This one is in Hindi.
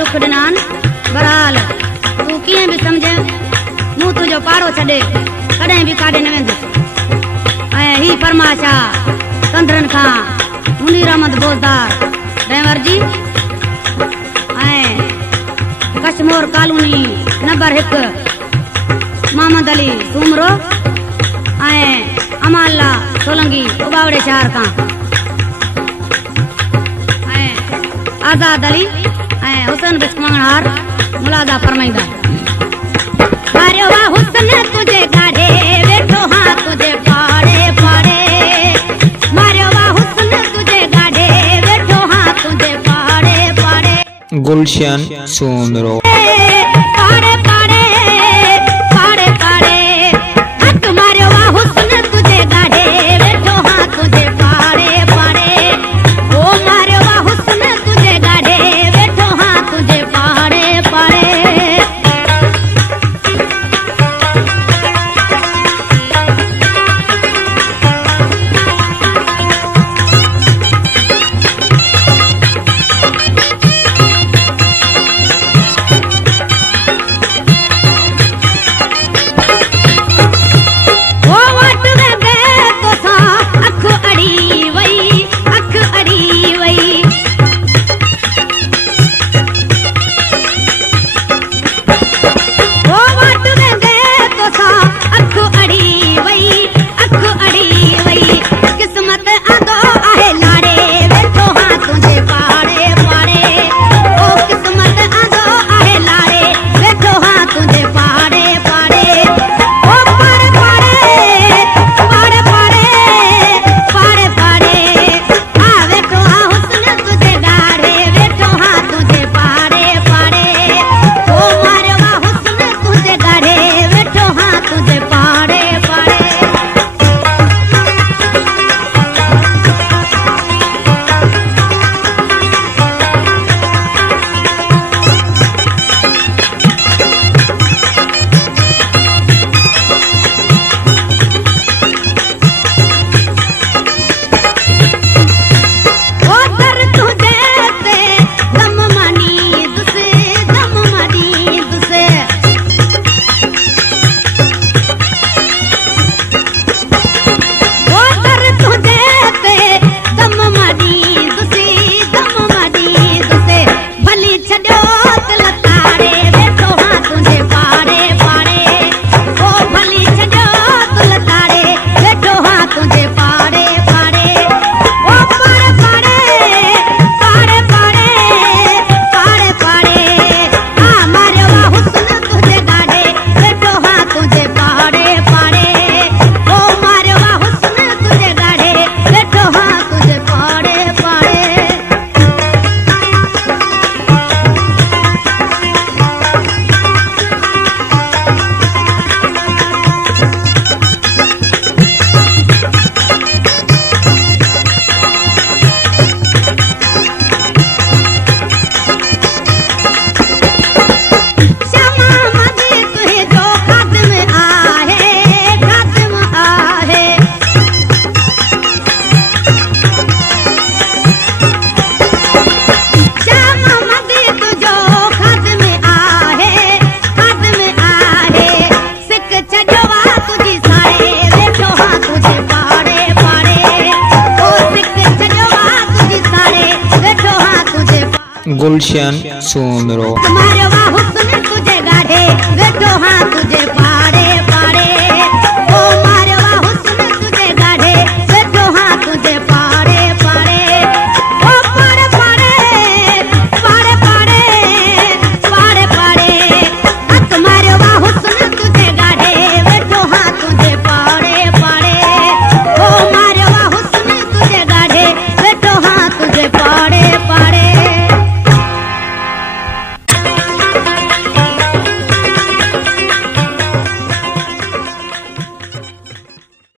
दुख दिनान बराल तू किए भी समझे मु तुझो पाड़ो छड़े कदें भी काडे न वेंदुस ही फरमाशा कंदरन खां मुनीर अहमद बोलदार ड्राइवर जी कश्मीर कॉलोनी नंबर 1 मोहम्मद अली सुमरो अमाला सोलंगी उबावड़े शहर का आजाद अली हुसैन बिस्क मंगनहार मुलाजा फरमाइंदा मारियो वा हुस्न तुझे गाढ़े वेठो हां तुझे पाड़े पाड़े मारियो वा हुस्न तुझे गाढ़े वेठो हां तुझे पाड़े पाड़े गुलशन सुमरो पाड़े पाड़े पाड़े पाड़े हक मारियो वा हुस्न तुझे गाढ़े वेठो हां तुझे पाड़े पाड़े ओ मारियो वा हुस्न तुझे गाढ़े वेठो हां तुझे पाड़े पाड़े गुलशन सुमरो मारियो वा हुस्न तुझे गाढ़े वेठो हां तुझे